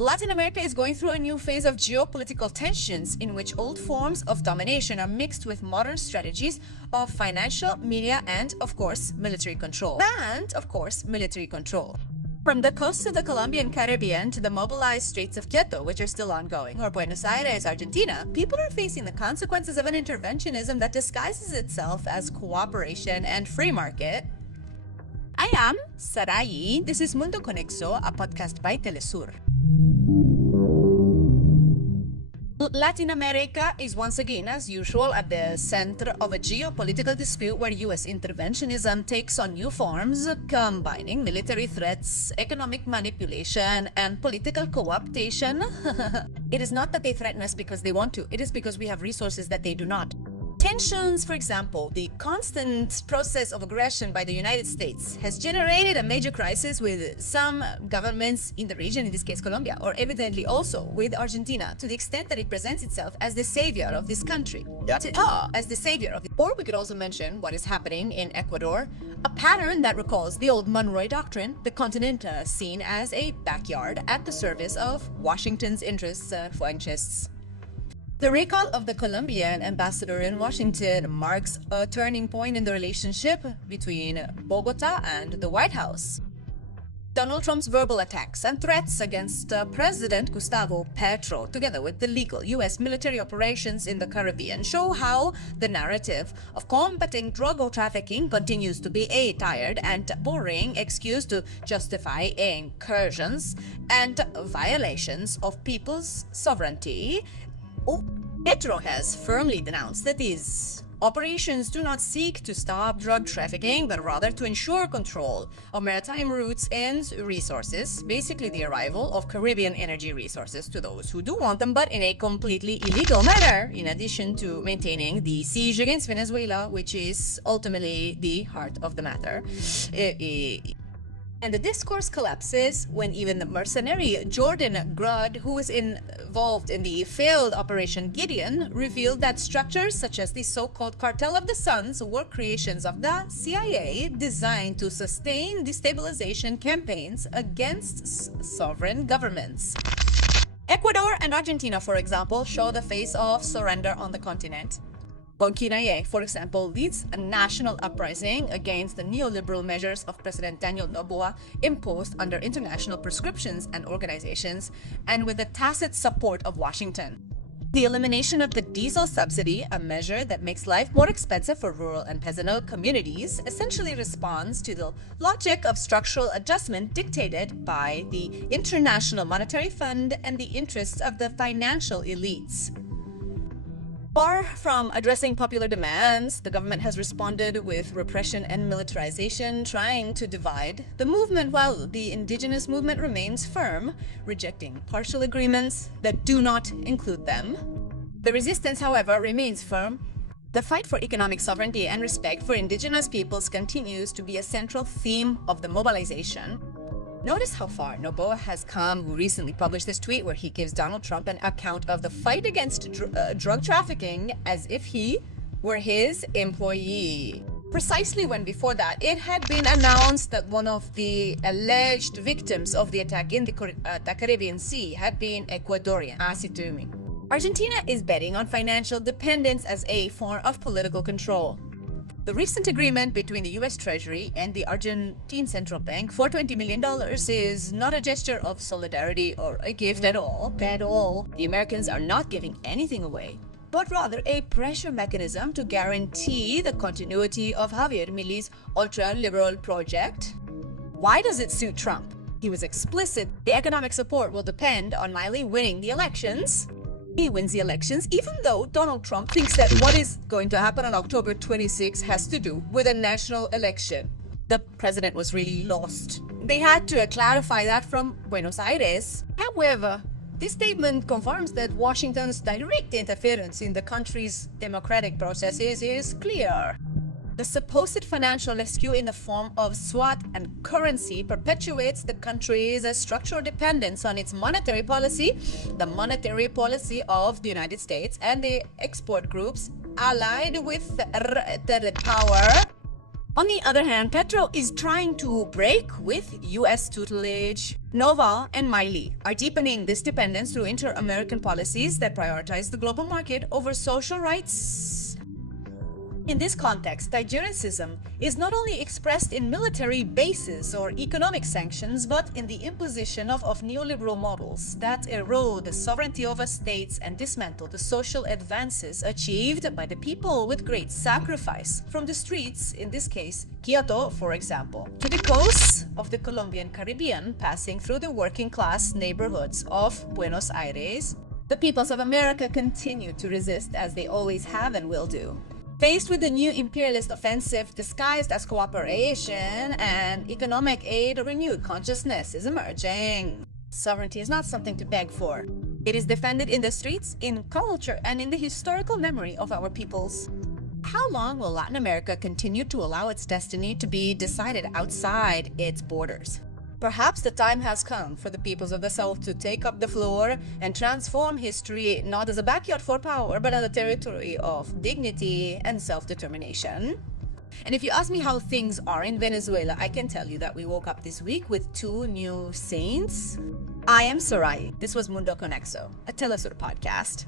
Latin America is going through a new phase of geopolitical tensions in which old forms of domination are mixed with modern strategies of financial, media, and, of course, military control. From the coast of the Colombian Caribbean to the mobilized Straits of Quito, which are still ongoing, or Buenos Aires, Argentina, people are facing the consequences of an interventionism that disguises itself as cooperation and free market. I am Sarai. This is Mundo Conexo, a podcast by Telesur. Latin America is once again, as usual, at the center of a geopolitical dispute where U.S. interventionism takes on new forms, combining military threats, economic manipulation, and political co-optation. It is not that they threaten us because they want to, it is because we have resources that they do not. Tensions, for example, the constant process of aggression by the United States has generated a major crisis with some governments in the region, in this case Colombia, or evidently also with Argentina, to the extent that it presents itself as the savior of this country. Or we could also mention what is happening in Ecuador, a pattern that recalls the old Monroe Doctrine, the continent seen as a backyard at the service of Washington's interests, fuenchists. The recall of the Colombian ambassador in Washington marks a turning point in the relationship between Bogota and the White House. Donald Trump's verbal attacks and threats against President Gustavo Petro, together with the legal U.S. military operations in the Caribbean, show how the narrative of combating drug trafficking continues to be a tired and boring excuse to justify incursions and violations of people's sovereignty. Petro has firmly denounced that these operations do not seek to stop drug trafficking, but rather to ensure control of maritime routes and resources, basically the arrival of Caribbean energy resources to those who do want them, but in a completely illegal manner, in addition to maintaining the siege against Venezuela, which is ultimately the heart of the matter. And the discourse collapses when even the mercenary Jordan Grudd, who was involved in the failed Operation Gideon, revealed that structures such as the so-called Cartel of the Suns were creations of the CIA designed to sustain destabilization campaigns against sovereign governments. Ecuador and Argentina, for example, show the face of surrender on the continent. Bonquinaye, for example, leads a national uprising against the neoliberal measures of President Daniel Noboa imposed under international prescriptions and organizations, and with the tacit support of Washington. The elimination of the diesel subsidy, a measure that makes life more expensive for rural and peasant communities, essentially responds to the logic of structural adjustment dictated by the International Monetary Fund and the interests of the financial elites. Far from addressing popular demands, the government has responded with repression and militarization, trying to divide the movement while the indigenous movement remains firm, rejecting partial agreements that do not include them. The resistance, however, remains firm. The fight for economic sovereignty and respect for indigenous peoples continues to be a central theme of the mobilization. Notice how far Noboa has come, who recently published this tweet where he gives Donald Trump an account of the fight against drug trafficking as if he were his employee. Precisely when before that, it had been announced that one of the alleged victims of the attack in the Caribbean Sea had been Ecuadorian. Asitumi. Argentina is betting on financial dependence as a form of political control. The recent agreement between the U.S. Treasury and the Argentine Central Bank for $20 million is not a gesture of solidarity or a gift at all. The Americans are not giving anything away, but rather a pressure mechanism to guarantee the continuity of Javier Milei's ultra-liberal project. Why does it suit Trump? He was explicit. The economic support will depend on Milei winning the elections. He wins the elections, even though Donald Trump thinks that what is going to happen on October 26 has to do with a national election. The president was really lost. They had to clarify that from Buenos Aires. However, this statement confirms that Washington's direct interference in the country's democratic processes is clear. The supposed financial rescue in the form of SWAT and currency perpetuates the country's structural dependence on its monetary policy, the monetary policy of the United States, and the export groups allied with the power On the other hand, Petro is trying to break with U.S. tutelage. Nova and Miley are deepening this dependence through inter-American policies that prioritize the global market over social rights. In this context, Nigerianism is not only expressed in military bases or economic sanctions, but in the imposition of neoliberal models that erode the sovereignty of states and dismantle the social advances achieved by the people with great sacrifice, from the streets, in this case, Quito, for example, to the coasts of the Colombian Caribbean, passing through the working class neighborhoods of Buenos Aires. The peoples of America continue to resist, as they always have and will do. Faced with the new imperialist offensive disguised as cooperation and economic aid, a renewed consciousness is emerging. Sovereignty is not something to beg for. It is defended in the streets, in culture, and in the historical memory of our peoples. How long will Latin America continue to allow its destiny to be decided outside its borders? Perhaps the time has come for the peoples of the South to take up the floor and transform history not as a backyard for power, but as a territory of dignity and self-determination. And if you ask me how things are in Venezuela, I can tell you that we woke up this week with 2 new saints. I am Sarai. This was Mundo Conexo, a Telesur podcast.